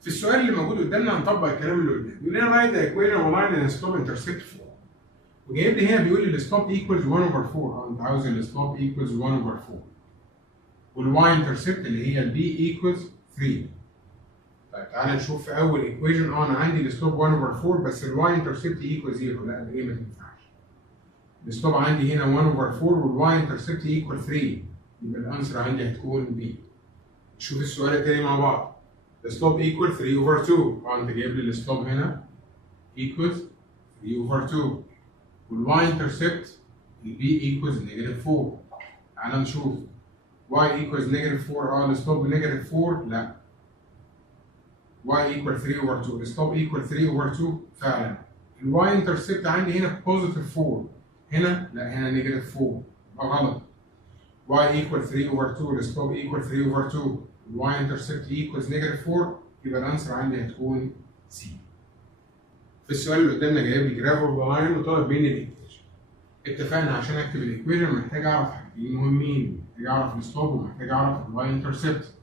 في السؤال اللي موجود قدامنا هنطبق الكلام اللي قدامنا. بيقول لنا رايت ذا ايكويشن ولاين ان ستوب انترسكت 4. وجايب لي هنا بيقول لي الستوب ايكوالز 1 اوفر 4. انت عاوز الستوب ايكوالز 1 اوفر 4. والواي انترسبت اللي هي البي ايكوالز 3. طيب تعالى نشوف في اول ايكويشن انا عندي الستوب 1 اوفر 4 بس الواي انترسبت ايكوال 0. لا ده ايه ما تنفعش. الستوب عندي هنا 1 اوفر 4 والواي انترسبت ايكوال 3. يبقى الانسر عندي هتكون بي. نشوف السؤال التاني مع بعض. الستوب ايكوال 3 اوفر 2. انت جايب لي الستوب هنا ايكوالز 3 اوفر 2 والواي انترسبت البي ايكوالز نيجاتيف 4. تعالى نشوف y equals negative 4. الستوب negative 4. لا y equal 3 over 2. الستوب equal 3 over 2 فعلا. الواي انترسبت عندي هنا positive 4. هنا لا هنا negative 4 يبقى غلط. y equal 3 over 2. الستوب equal 3 over 2. الواي انترسبت equals negative 4 يبقى الانسر عندي هتكون C. في السؤال اللي قدامنا جايب لي جراف اوف ذا لاين وطالب مني الايكويشن. اتفقنا عشان اكتب الايكويشن محتاج اعرف حاجتين مهمين. محتاج اعرف الستوب ومحتاج اعرف الواي انترسبت.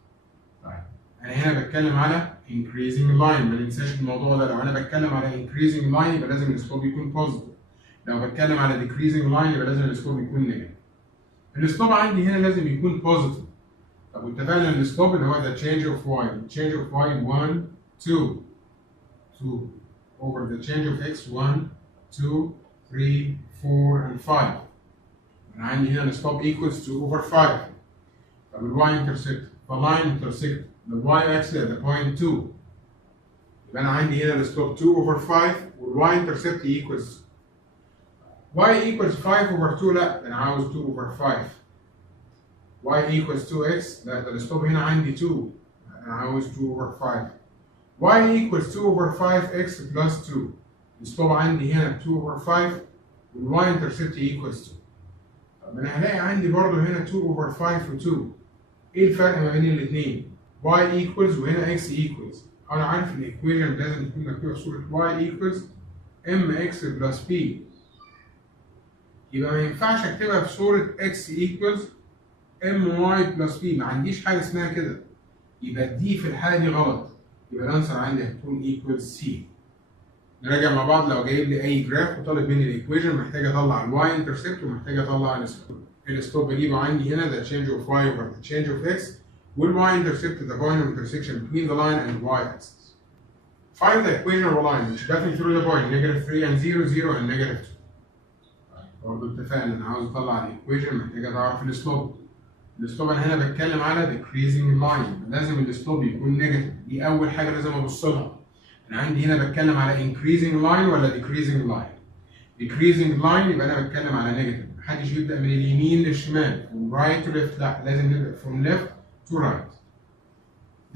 طيب انا هنا بتكلم على increasing line. ما ننساش الموضوع ده. لو انا بتكلم على increasing line يبقى لازم الستوب يكون بوزيتيف. لو بتكلم على decreasing line يبقى لازم الستوب يكون نيجاتيف. الستوب عندي هنا لازم يكون بوزيتيف. طب اتفقنا ان الستوب اللي هو the change of y. change of y 1 2 2 over the change of x 1 2 3 4 and 5. أنا عندي هنا الستوب equals 2 over 5. طب الواي انترسكت. فاللاين انترسكت the y axis at the point 2. يبقى أنا عندي هنا الستوب 2 over 5 والواي انترسكت equals y equals 5 over 2. لا أنا عاوز 2 over 5. y equals 2x. لا ده الستوب هنا عندي 2. أنا عاوز 2 over 5. y equals 2 over 5x plus 2. الستوب عندي هنا 2 over 5 والواي انترسبت equals 2. طب انا هلاقي عندي برضه هنا 2 over 5 و 2. ايه الفرق ما بين الاثنين؟ y equals وهنا x equals. انا عارف الايكويشن لازم تكون مكتوبه في صوره y equals mx plus b. يبقى ما ينفعش اكتبها في صوره x equals my plus b. ما عنديش حاجه اسمها كده. يبقى دي في الحاله دي غلط. يبقى الانسر عندي هتكون equals c. نراجع مع بعض. لو جايب لي اي جراف وطالب مني الايكويشن محتاج اطلع الواي انترسبت ومحتاج اطلع الستوب. الستوب بجيبه عندي هنا the change of y over the change of x والواي انترسبت the point of intersection between the line and the y axis. Find the equation of a line which passing through the point negative 3 and 0 0 and negative 2. برضه اتفقنا انا عاوز اطلع الايكويشن محتاج اعرف الستوب. الستوب انا هنا بتكلم على decreasing line. لازم الستوب يكون نيجاتيف. دي اول حاجه لازم ابص لها. أنا عندي هنا بتكلم على increasing line ولا decreasing line. decreasing line يبقى أنا بتكلم على negative. محدش يبدأ من اليمين للشمال from right to left. لا لازم نبدأ from left to right.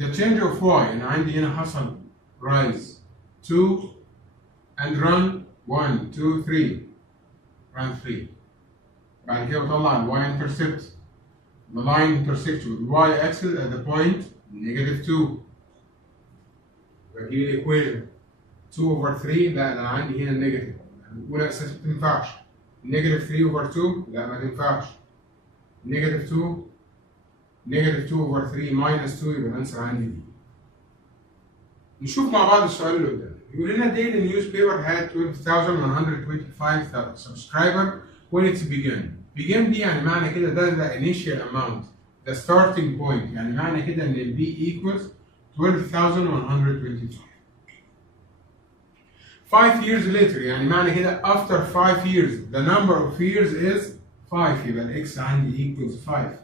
the change of y أنا عندي هنا حصل rise 2 and run 1 2 3 run 3. بعد كده بطلع ال y intercept. the line intersects with y axis at the point negative 2. بجيب الايكويشن 2 over 3. لا انا عندي هنا النيجاتيف. الاولى اساسا ما تنفعش. نيجاتيف 3 over 2 لا ما تنفعش. نيجاتيف 2 نيجاتيف 2 over 3 minus 2 يبقى الانسر عندي دي. نشوف مع بعض السؤال اللي قدامنا. يقول لنا daily newspaper had 12,125 subscriber when it began. began دي يعني معنى كده ده initial amount. the starting point. يعني معنى كده ان ال B equals 12,125. 5 years later يعني معنى كده after 5 years the number of years is 5. يبقى الاكس عندي equals 5.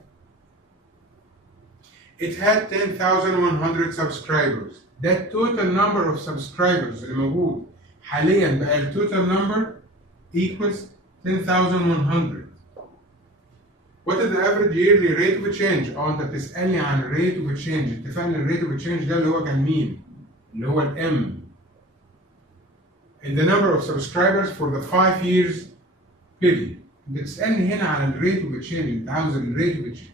It had 10,100 subscribers. ده total number of subscribers اللي موجود. حاليا بقى ال total number equals 10,100. What is the average yearly rate of change؟ انت بتسألني عن rate of change. اتفقنا ال rate of change ده اللي هو كان مين؟ اللي هو ال M. in the number of subscribers for the 5 years period. بتسألني هنا عن ال rate of change. انت عاوز ال rate of change.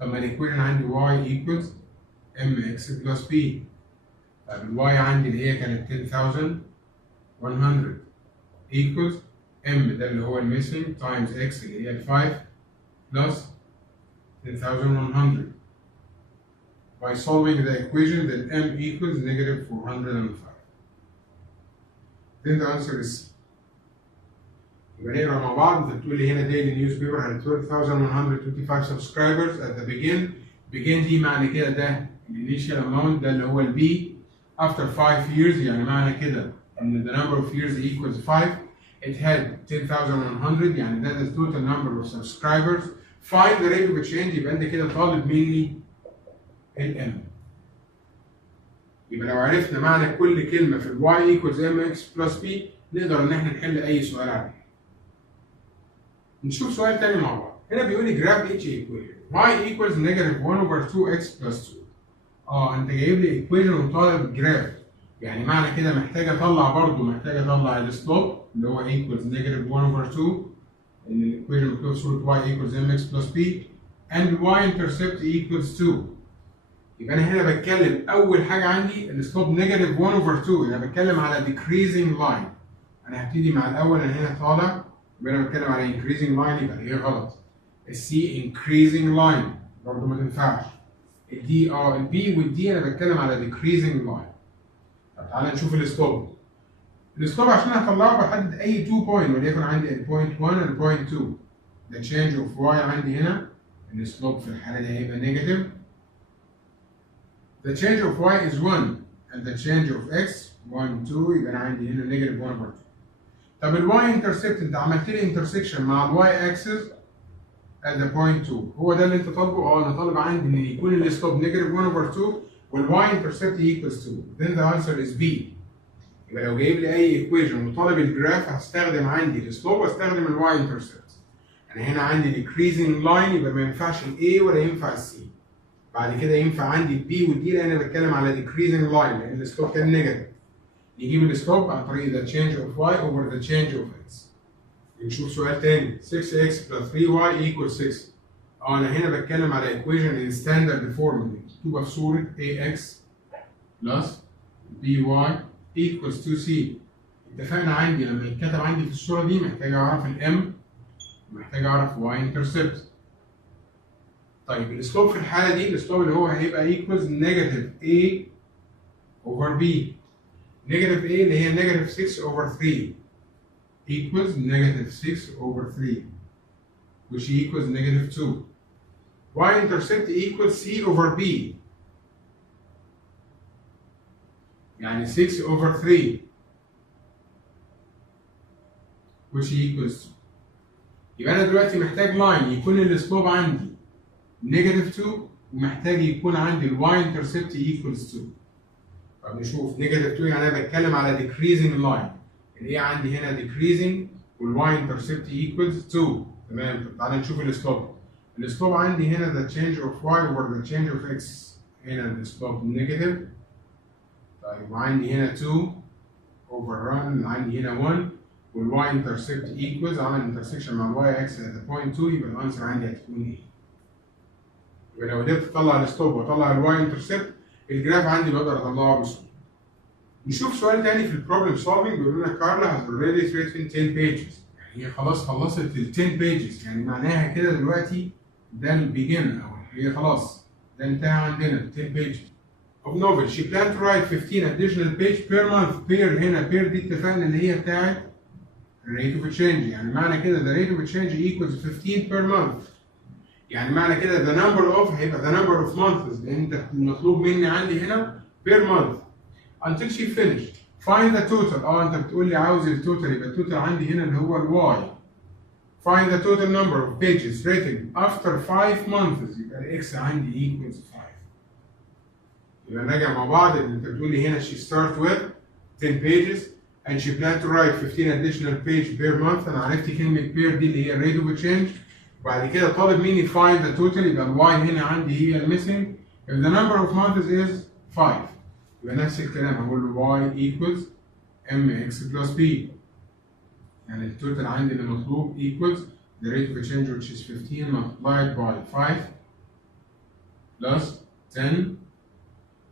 طب ما الايكويشن عندي y equals mx plus b. طب ال y عندي اللي هي كانت 10,100 equals m ده اللي هو الميسنج times x اللي هي ال 5 plus 10,100. y by solving the equation that m equals negative 405. Then the answer is C. يبقى نقرا مع بعض. انت بتقول لي هنا daily newspaper had 12,125 subscribers at the begin دي معنى كده ده الانيشال amount ده اللي هو البي. after 5 years يعني معنى كده ان the number of years equals 5. it had 10,100 يعني ده the total number of subscribers. find the rate of change يبقى انت كده طالب مني الام. يبقى لو عرفنا معنى كل كلمه في y equals mx plus b نقدر ان احنا نحل اي سؤال عليه. نشوف سؤال تاني مع بعض. هنا بيقول لي graph each equation y equals negative 1 over 2x plus 2. انت جايب لي ايكويشن وطالب جراف، يعني معنى كده محتاج اطلع السلوب اللي هو equals negative 1 over 2 ان الايكويشن مكتوب صورة y equals mx plus b and y intercept equals 2. يبقى انا هنا بتكلم اول حاجه عندي السلوب نيجاتيف 1 اوفر 2، انا بتكلم على decreasing line. انا هبتدي مع الاول انا هنا طالع، يبقى انا بتكلم على increasing line يبقى هي غلط. السي increasing line برضه ما تنفعش. الدي البي والدي انا بتكلم على decreasing line. طب تعالى نشوف السلوب. السلوب عشان اطلعه بحدد اي 2 بوينت وليكن عندي البوينت 1 والبوينت 2. the change of y عندي هنا السلوب في الحاله دي هيبقى نيجاتيف. The change of y is 1 and the change of x 1 2 يبقى انا عندي هنا negative 1 over 2. طب ال y intercept انت عملت لي intersection مع ال y axis at the point 2. هو ده اللي انت طالبه؟ انا طالب عندي ان يكون السلوب negative 1 over 2 وال y intercept equals 2. Then the answer is B. يبقى لو جايب لي اي equation وطالب الجراف هستخدم عندي السلوب واستخدم ال y intercept. انا هنا عندي decreasing line يبقى ما ينفعش ال A ولا ينفع ال C. بعد كده ينفع عندي البي والدي لان انا بتكلم على decreasing line لان السلوب كان نيجاتيف. نجيب السلوب عن طريق the change of y over the change of x. نشوف سؤال تاني 6x plus 3y equals 6. انا هنا بتكلم على equation in standard form مكتوبه في صوره ax plus by equals 2c. اتفقنا عندي لما يتكتب عندي في الصوره دي محتاج اعرف الام ومحتاج اعرف y intercept. طيب السلوب في الحالة دي السلوب اللي هو هيبقى equals negative a over b. negative a اللي هي negative 6 over 3 equals negative 6 over 3 which equals negative 2. y intercept equals c over b يعني 6 over 3 which equals 2. يبقى أنا دلوقتي محتاج لاين يكون السلوب عندي نيجاتيف 2 ومحتاج يكون عندي الواي انترسبت ايكوالز 2. طب نشوف نيجاتيف 2 يعني انا بتكلم على decreasing لاين. الايه عندي هنا decreasing والواي انترسبت ايكوالز 2. تمام. طب تعالى نشوف السلوب. السلوب عندي هنا the change of y over the change of x. هنا السلوب نيجاتيف. طيب وعندي هنا 2 over run عندي هنا 1 والواي انترسبت ايكوالز عمل انترسكشن مع الواي اكس at the point 2 يبقى الانسر عندي هتكون ايه؟ يبقى لو قدرت اطلع السلوب واطلع الواي انترسبت الجراف عندي بقدر اطلعه بسهوله. نشوف سؤال تاني في البروبلم سولفنج. بيقول لنا كارلا has already written 10 pages. يعني هي خلاص خلصت ال 10 pages يعني معناها كده دلوقتي ده البيجن او هي خلاص ده انتهى عندنا 10 pages of novel. She planned to write 15 additional page per month. per هنا per دي اتفقنا اللي هي بتاعت rate of change يعني معنى كده the rate of change equals 15 per month. يعني معنى كده the number of هيبقى the number of months لان انت المطلوب مني عندي هنا per month until she finished. find the total. انت بتقول لي عاوز التوتال يبقى التوتال عندي هنا اللي هو الواي. find the total number of pages written after 5 months يبقى الاكس عندي equals 5. يبقى نراجع مع بعض ان انت بتقول لي هنا she start with 10 pages and she planned to write 15 additional page per month. انا عرفت كلمه per دي اللي هي rate of change. بعد كده طالب مني find the total يبقى الواي هنا عندي هي الميسنج. if the number of months is 5 يبقى نفس الكلام هقول له y equals mx plus b. يعني التوتال عندي اللي مطلوب equals the rate of change which is 15 multiplied by 5 plus 10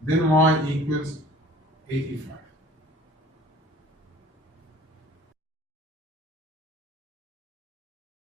then y equals 85.